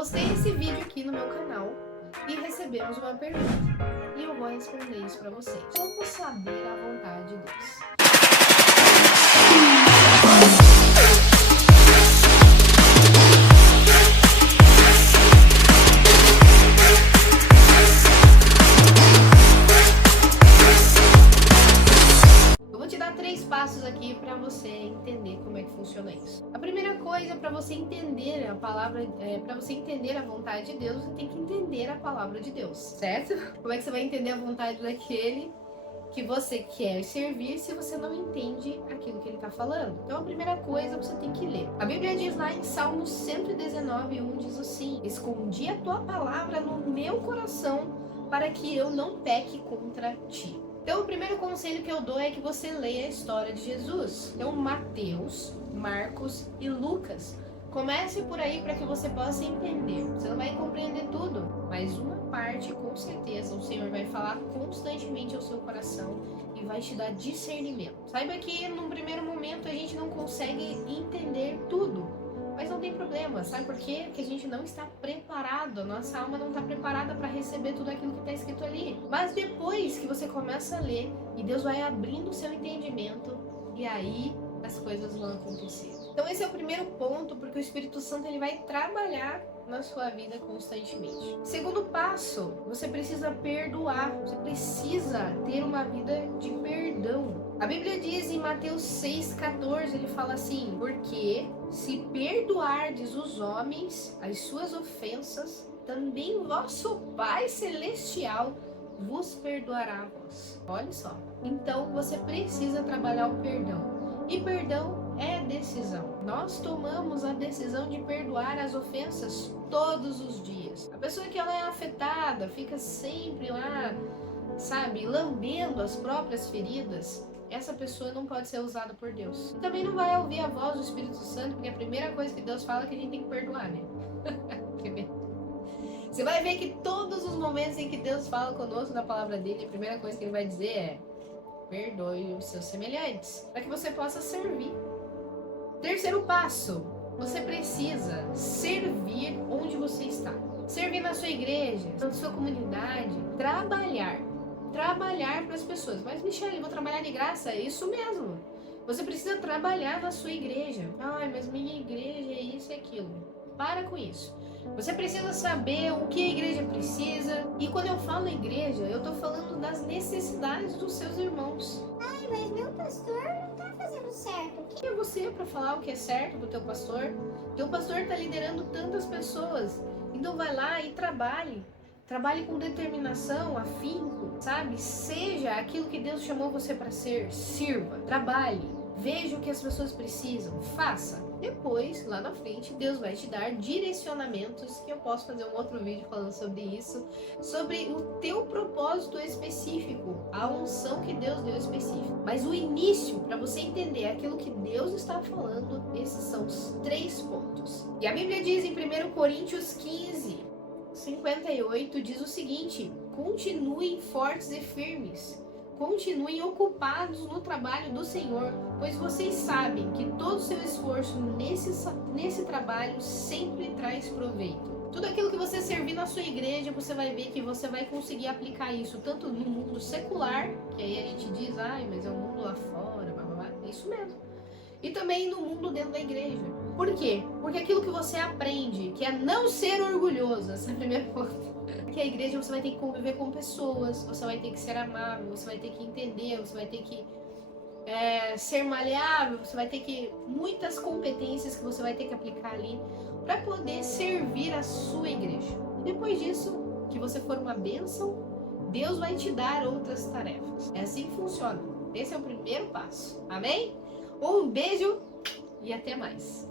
Postei esse vídeo aqui no meu canal e recebemos uma pergunta. E eu vou responder isso para vocês. Como saber a vontade de Deus? Três passos aqui para você entender como é que funciona isso. A primeira coisa, para você entender a palavra, para você entender a vontade de Deus, você tem que entender a palavra de Deus, certo? Como é que você vai entender a vontade daquele que você quer servir se você não entende aquilo que ele está falando? Então a primeira coisa você tem que ler. A Bíblia diz lá em Salmos 119:1 diz assim: escondi a tua palavra no meu coração para que eu não peque contra ti. Então, o primeiro conselho que eu dou é que você leia a história de Jesus. Então, Mateus, Marcos e Lucas. Comece por aí para que você possa entender. Você não vai compreender tudo, mas uma parte, com certeza, o Senhor vai falar constantemente ao seu coração e vai te dar discernimento. Saiba que, num primeiro momento, a gente não consegue entender tudo. Mas não tem problema, sabe por quê? Porque a gente não está preparado, a nossa alma não está preparada para receber tudo aquilo que está escrito ali. Mas depois que você começa a ler, e Deus vai abrindo o seu entendimento, e aí as coisas vão acontecer. Então esse é o primeiro ponto, porque o Espírito Santo ele vai trabalhar na sua vida constantemente. Segundo passo, você precisa perdoar, você precisa ter uma vida de perdão. A Bíblia diz em Mateus 6,14, ele fala assim: porque se perdoardes os homens as suas ofensas, também vosso Pai Celestial vos perdoará a vós. Olha só. Então você precisa trabalhar o perdão. E perdão é decisão. Nós tomamos a decisão de perdoar as ofensas todos os dias. A pessoa que ela é afetada, fica sempre lá, sabe, lambendo as próprias feridas, essa pessoa não pode ser usada por Deus. Também não vai ouvir a voz do Espírito Santo, porque a primeira coisa que Deus fala é que a gente tem que perdoar, né? Você vai ver que todos os momentos em que Deus fala conosco na palavra dele, a primeira coisa que ele vai dizer é: perdoe os seus semelhantes, para que você possa servir. Terceiro passo, você precisa servir onde você está. Servir na sua igreja, na sua comunidade, trabalhar para as pessoas. Mas, Michele, eu vou trabalhar de graça? É isso mesmo. Você precisa trabalhar na sua igreja. Ai, mas minha igreja é isso e aquilo. Para com isso. Você precisa saber o que a igreja precisa. E quando eu falo igreja, eu estou falando das necessidades dos seus irmãos. Ai, mas meu pastor não está fazendo certo. Quem é você para falar o que é certo do teu pastor? Teu pastor está liderando tantas pessoas. Então vai lá e trabalhe. Trabalhe com determinação, afinco, sabe? Seja aquilo que Deus chamou você para ser. Sirva, trabalhe, veja o que as pessoas precisam, faça. Depois, lá na frente, Deus vai te dar direcionamentos, que eu posso fazer um outro vídeo falando sobre isso, sobre o teu propósito específico, a unção que Deus deu específica. Mas o início, para você entender aquilo que Deus está falando, esses são os 3 pontos. E a Bíblia diz em 1 Coríntios 15:58 diz o seguinte: continuem fortes e firmes, continuem ocupados no trabalho do Senhor, pois vocês sabem que todo o seu esforço nesse trabalho sempre traz proveito. Tudo aquilo que você servir na sua igreja, você vai ver que você vai conseguir aplicar isso tanto no mundo secular, que aí a gente diz, ai, mas é o mundo lá fora, blá, blá, blá. É isso mesmo. E também no mundo dentro da igreja. Por quê? Porque aquilo que você aprende, que é não ser orgulhoso, essa é a primeira coisa. Porque a igreja você vai ter que conviver com pessoas, você vai ter que ser amável, você vai ter que entender, você vai ter que ser maleável, você vai ter que... muitas competências que você vai ter que aplicar ali para poder servir a sua igreja. E depois disso, que você for uma bênção, Deus vai te dar outras tarefas. É assim que funciona. Esse é o primeiro passo. Amém? Um beijo e até mais.